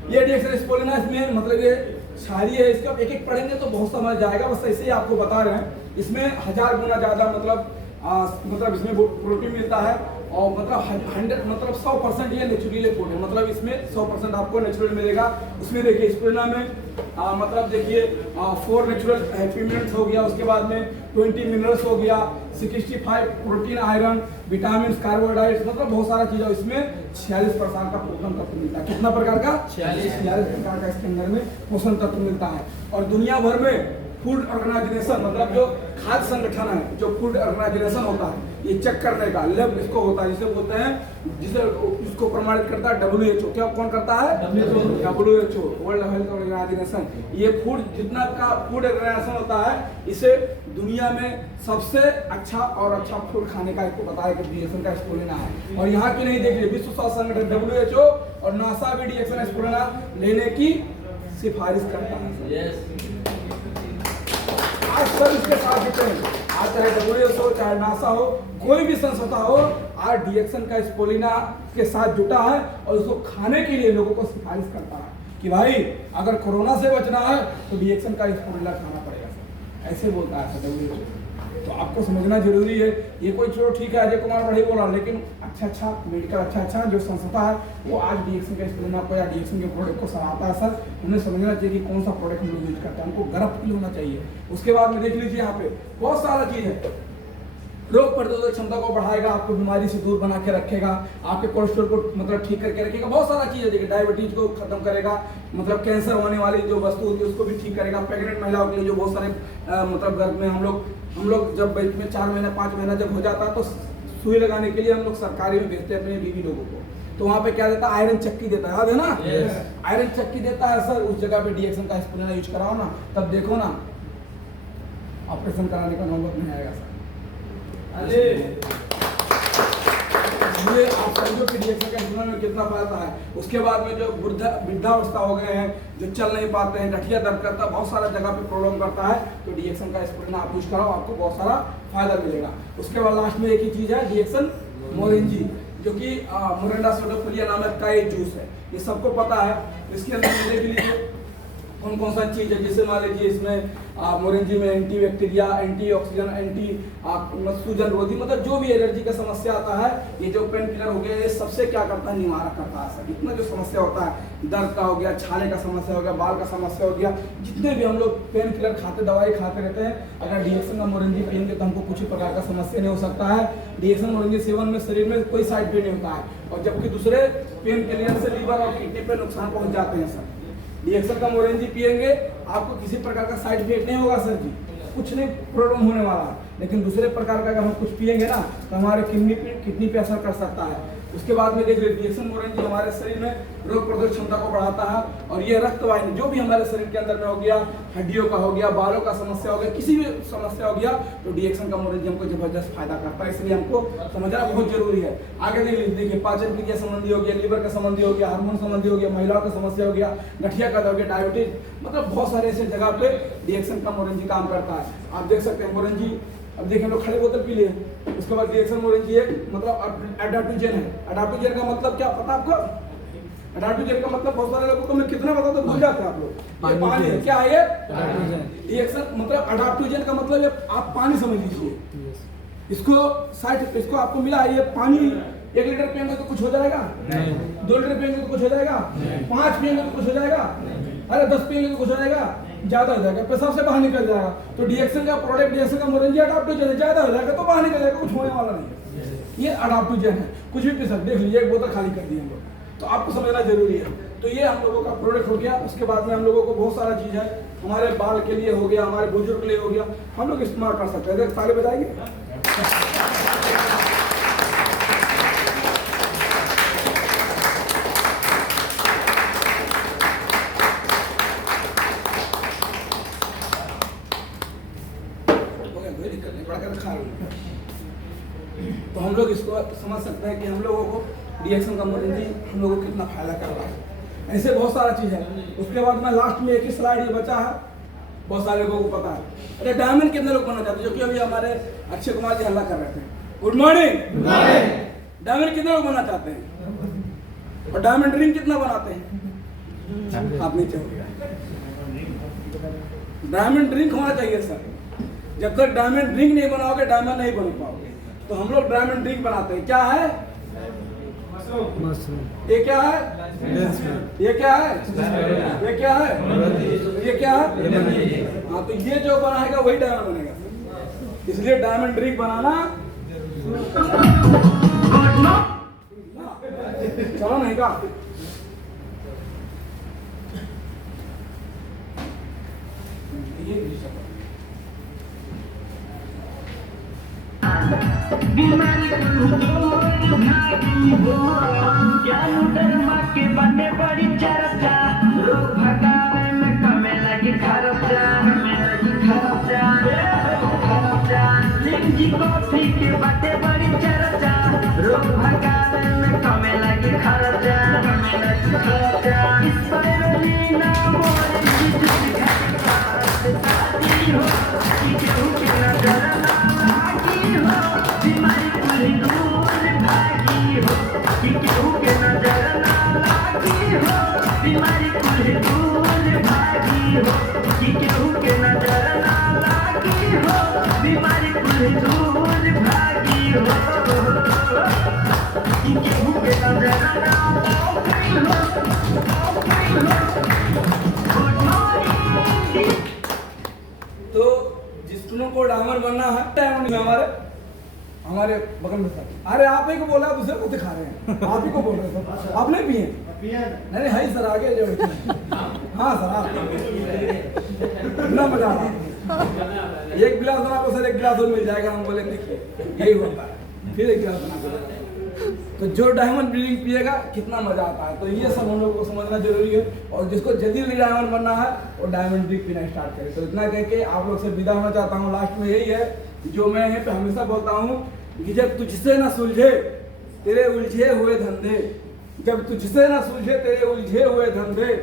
ये डीएक्सन स्पोरुलिना, इसमें मतलब ये सारी है, इसका एक पढ़ेंगे तो बहुत समझ जाएगा, बस ऐसे ही आपको बता रहे हैं। इसमें 1000 गुना ज़्यादा मतलब इसमें प्रोटीन मिलता है, और मतलब 100% ये नेचुरली फूड है, मतलब इसमें 100% आपको नेचुरल मिलेगा। उसमें देखिए स्पोरुलिना में मतलब देखिए 4 नेचुरल हैप्पी मिनट्स हो गया, उसके बाद में 20 मिनरल्स हो गया, 65 प्रोटीन, आयरन, विटामिन, कार्बोहाइड्रेट्स, मतलब बहुत सारा चीज़ है। इसमें 46 प्रकार का पोषण तत्व मिलता है। कितना प्रकार का? 46 प्रकार का इसके अंदर में पोषण तत्व मिलता है। और दुनिया भर में फूड ऑर्गेनाइजेशन मतलब जो खाद्य संगठन है, जो फूड ऑर्गेनाइजेशन होता है, ये चेक करने का लेब इसको होता है, जिसे बोलते हैं, जिसे इसको प्रमाणित करता है WHO। क्या कौन करता है? WHO, world health organisation. ये फूड जितना का फूड ऑर्गेनाइजेशन होता है, इसे दुनिया में सबसे अच्छा और अच्छा फूड खाने का इसको बताया कि डीएक्सन का स्पूलिना है। और यहाँ की नहीं देखिए, विश्व स्वास्थ्य संगठन WHO और नासा भी डीएक्सन स्पूलिना लेने की सिफारिश करता है। आज सब इसके साथ जुटे हैं, आज चाहे WHO हो, चाहे नासा हो, कोई भी संस्था हो, आज डीएक्सन का स्पूलिना के साथ जुटा है और उसको खाने के लिए लोगों को सिफारिश करता है कि भाई अगर कोरोना से बचना है तो डीएक्सन का स्पूलिना खाना पड़ेगा सर, ऐसे बोलता है WHO। तो आपको समझना जरूरी है। ये कोई चलो ठीक है, अजय कुमार बढ़ी बोला, लेकिन अच्छा मेडिकल अच्छा जो संस्था है वो आज डीएक्सन के स्पूलिना को या डीएक्सन के प्रोडक्ट को सराहता है सर। उन्हें समझना चाहिए कि कौन सा प्रोडक्ट हम लोग यूज करते हैं, हमको गर्व फील होना चाहिए। उसके बाद में देख लीजिए यहाँ पे बहुत सारा चीज है, रोग प्रतिरोधक क्षमता को बढ़ाएगा, आपको बीमारी से दूर बना के रखेगा, आपके कोलेस्ट्रॉल को मतलब ठीक करके रखेगा, बहुत सारा चीज है। देखिए डायबिटीज को खत्म करेगा, मतलब कैंसर होने वाली जो वस्तु होती है उसको भी ठीक करेगा। प्रेग्नेंट महिलाओं के लिए जो बहुत सारे मतलब गर्भ में हम लोग जब पेट में 4 महीना 5 महीना जब हो जाता है तो सुई लगाने के लिए हम लोग सरकारी में भेजते हैं अपने बीवी लोगों को, तो वहाँ पे क्या देता है? आयरन चक्की देता है, याद है ना? आयरन चक्की देता है सर। उस जगह पे डीएक्सन का स्पूलिना यूज कराओ ना, तब देखो ना ऑपरेशन कराने का नौबत नहीं आएगा सर। इसलिए आप समझो कि डीएक्सन का स्पूलिना में कितना फायदा है। उसके बाद में जो वृद्धावस्था हो गए हैं, जो चल नहीं पाते हैं, गठिया दर्द करता है, बहुत सारा जगह पे प्रॉब्लम करता है, तो डीएक्सन का स्पूलिना आप यूज कराओ, आपको बहुत सारा फायदा मिलेगा। उसके बाद लास्ट में एक ही चीज है, डीएक्सन मोरिंजी, जो कि मोरिंडा सोडोफिलिया नामक का एक जूस है, ये सबको पता है। इसके अंदर देख लीजिए कौन सा चीज है, जैसे मान लीजिए इसमें मोरिंजी में anti bacteria, anti oxygen, anti सूजन रोधी, मतलब जो भी एलर्जी का समस्या आता है, ये जो पेन किलर हो गया, ये सबसे क्या करता है? निवारण करता है सर। इतना जो समस्या होता है, दर्द का हो गया, छाले का समस्या हो गया, बाल का समस्या हो गया, जितने भी हम लोग पेन किलर खाते, दवाई खाते रहते हैं, अगर डीएक्सन का मोरिंजी पियेंगे तो हमको कुछ ही प्रकार का समस्या नहीं हो सकता है। डीएक्सन मोरिंजी सेवन में शरीर में कोई साइड इफेक्ट नहीं होता है, और जबकि दूसरे पेन किलर से लीवर और किडनी पे नुकसान पहुंच जाते हैं सर। डीएक्सन का मोरिंजी पियेंगे आपको किसी प्रकार का साइड इफेक्ट नहीं होगा सर जी, कुछ नहीं प्रॉब्लम होने वाला है। लेकिन दूसरे प्रकार का अगर हम कुछ पियेंगे ना तो हमारे किडनी पे असर कर सकता है। उसके बाद में देख लीजिए डीएक्सन मोरिंजी हमारे शरीर में रोग प्रतिरोधक क्षमता को बढ़ाता है, और ये रक्त वाहिनी जो भी हमारे शरीर के अंदर में हो गया, हड्डियों का हो गया, बालों का समस्या हो गया, किसी भी समस्या हो गया, तो डीएक्सन का मोरिंजी हमको जबरदस्त फायदा करता है। इसलिए हमको समझना बहुत जरूरी है। आगे देखिए पाचन क्रिया संबंधी हो गया, लीवर का संबंधी हो गया, हार्मोन संबंधी हो गया, महिलाओं का समस्या हो गया, गठिया का हो गया, डायबिटीज, मतलब बहुत सारे ऐसे जगह पे डीएक्सन का मोरिंजी काम करता है। आप देख सकते हैं मोरिंजी, अब देखिए हम लोग खड़े बोतल पी लिए, उसके बाद डीएक्सन मोरिंजी एक मतलब एडाप्टोजेन है। एडाप्टोजेन का मतलब क्या पता आपको? एडाप्टोजेन का मतलब बहुत सारे लोगों को मैं कितना बता तो भूल जाते हैं आप लोग। ये पानी है, क्या है ये? डीएक्सन मतलब एडाप्टोजेन का मतलब ये आप पानी समझ लीजिए। इसको आपको मिला है, ये पानी 1 लीटर पियेंगे तो कुछ हो जाएगा? 2 लीटर पियेंगे तो कुछ हो जाएगा? 5 पियेंगे तो कुछ हो जाएगा? अरे 10 पियेंगे तो कुछ हो जाएगा? ज्यादा हो जाएगा, पेशाब से बाहर निकल जाएगा। तो डीएक्सन का प्रोडक्ट, डीएक्सन का मोरिंजी एडाप्टोजेन है, ज्यादा हो जाएगा तो बाहर निकल जाएगा, कुछ होने वाला नहीं है। ये एडाप्टोजेन है, कुछ भी पी सकते। देख लीजिए एक बोतल खाली कर दी हम लोग, तो आपको समझना जरूरी है। तो ये हम लोगों का प्रोडक्ट हो गया। उसके बाद में हम लोगों को बहुत सारा चीज है, हमारे बाल के लिए हो गया, हमारे बुजुर्ग के लिए हो गया, हम लोग इस्तेमाल कर सकते हैं। ताली बजाएंगे। तो हम लोग इसको समझ सकते हैं कि हम लोगों को डीएक्सन का मोरिंजी हम लोगों को कितना फायदा कर रहा है। ऐसे बहुत सारा चीज है। उसके बाद में लास्ट में एक ही स्लाइड ये बचा है, बहुत सारे लोगों को पता है। अरे डायमंड कितने लोग बनना चाहते हैं? जो कि अभी हमारे अक्षय कुमार जी हल्ला कर रहे थे। Good morning. डायमंड कितने लोग बनना चाहते हैं? और डायमंड रिंग कितना बनाते हैं? आप नीचे हो गया। डायमंड रिंग होना चाहिए सर। जब तक डायमंड रिंग नहीं बनाओगे डायमंड नहीं बन पाओगे। तो हम लोग डायमंड रिंग बनाते हैं। क्या है? ये क्या है? ये क्या है? ये क्या है? ये क्या है? हाँ, तो ये जो बनाएगा वही डायमंड बनेगा। इसलिए डायमंड रिंग बनाना चलो नहीं का। ये बीमारी भागी हो ज्ञान धर्म के बने बड़ी चर्चा रोग भगावे में कमे लगी खर्चा लिंगी कॉफी के बाटे बड़ी चर्चा रोग भगावे में कमे लगी खर्चा स्पाइरुलिना मोरे शादी हो कि केहू के नजर ना लागी हो बीमारी पूरी दूर भागी हो कि केहू के नजर ना लागी हो बीमारी पूरी दूर भागी हो कि केहू के नजर ना लागी हो बीमारी पूरी दूर भागी हो कि केहू के नजर ना लागी हो गुड मॉर्निंग। तो जिसको को डायमंड बनना है डायमंड में हमारे बगल में सर, अरे आप ही को बोला दूसरे को दिखा रहे हैं, आप ही को बोल रहे हैं सर, आपने पिए नहीं है सर आगे जो हाँ सर आप ना मजा आ रहा एक गिलास बना को सर एक गिलास और मिल जाएगा, हम बोले देखिए यही होता है, फिर एक गिलास बना तो जो डायमंड ड्रिंक पिएगा कितना मजा आता है। तो ये सब हम लोग को समझना जरूरी है और जिसको जल्दी डायमंड बनना है वो डायमंड ड्रिंक पीना स्टार्ट करे। तो इतना कह के आप लोग से विदा होना चाहता हूँ। लास्ट में यही है जो मैं यहाँ पे हमेशा बोलता हूँ कि जब तुझसे ना सुलझे तेरे उलझे हुए धंधे, जब तुझसे ना सुलझे तेरे उलझे हुए धंधे,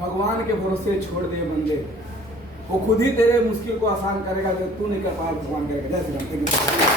भगवान के भरोसे छोड़ दे बंदे, वो खुद ही तेरे मुश्किल को आसान करेगा, जब तू नहीं कर पाया भगवान करेगा। जय श्री राम।